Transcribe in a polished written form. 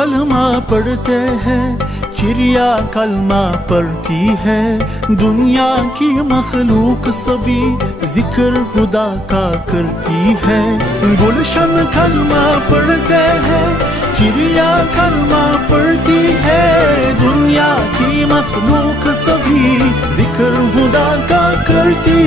कलमा पढ़ते हैं, चिड़िया कलमा पढ़ती है, दुनिया की मखलूक सभी जिक्र खुदा का करती है। गुलशन कलमा पढ़ते हैं, चिड़िया कलमा पढ़ती है, दुनिया की मखलूक सभी जिक्र खुदा का करती